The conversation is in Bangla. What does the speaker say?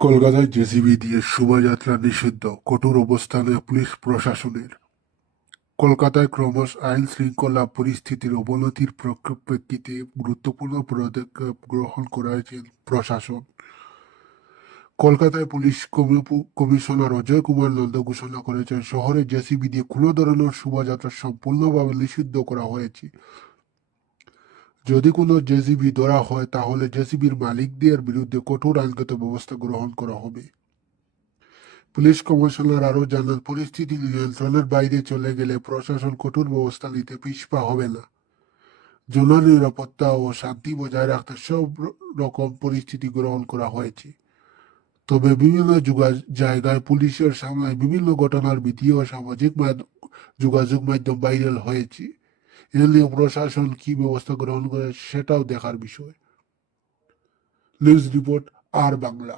কলকাতায় জেসিবি দিয়ে শোভাযাত্রা নিষিদ্ধ, কঠোর অবস্থানে পুলিশ প্রশাসনের। কলকাতায় ক্রমশ আইন শৃঙ্খলা পরিস্থিতির অবনতির পরিপ্রেক্ষিতে গুরুত্বপূর্ণ পদক্ষেপ গ্রহণ করেছে প্রশাসন। কলকাতায় পুলিশ কমিশনার অজয় কুমার নন্দ ঘোষণা করেছেন, শহরে জেসিবি দিয়ে কোনো ধরনের শোভাযাত্রা সম্পূর্ণভাবে নিষিদ্ধ করা হয়েছে। যদি কোনো জেসিবি ধরা হয় তাহলে জেসিবির মালিকদের বিরুদ্ধে কঠোর আইনগত ব্যবস্থা গ্রহণ করা হবে। পুলিশ কমিশনার আরও জানান, পরিস্থিতি নিয়ন্ত্রণের বাইরে চলে গেলে প্রশাসন কঠোর ব্যবস্থা নিতে পিছপা হবে না। জননিরাপত্তা ও শান্তি বজায় রাখতে সব রকম পরিস্থিতি গ্রহণ করা হয়েছে। তবে বিভিন্ন জায়গায় পুলিশের সামনে বিভিন্ন ঘটনার ভিডিও সামাজিক যোগাযোগ মাধ্যম ভাইরাল হয়েছে। এ নিয়ে প্রশাসন কি ব্যবস্থা গ্রহণ করে সেটাও দেখার বিষয়। নিউজ রিপোর্ট আর বাংলা।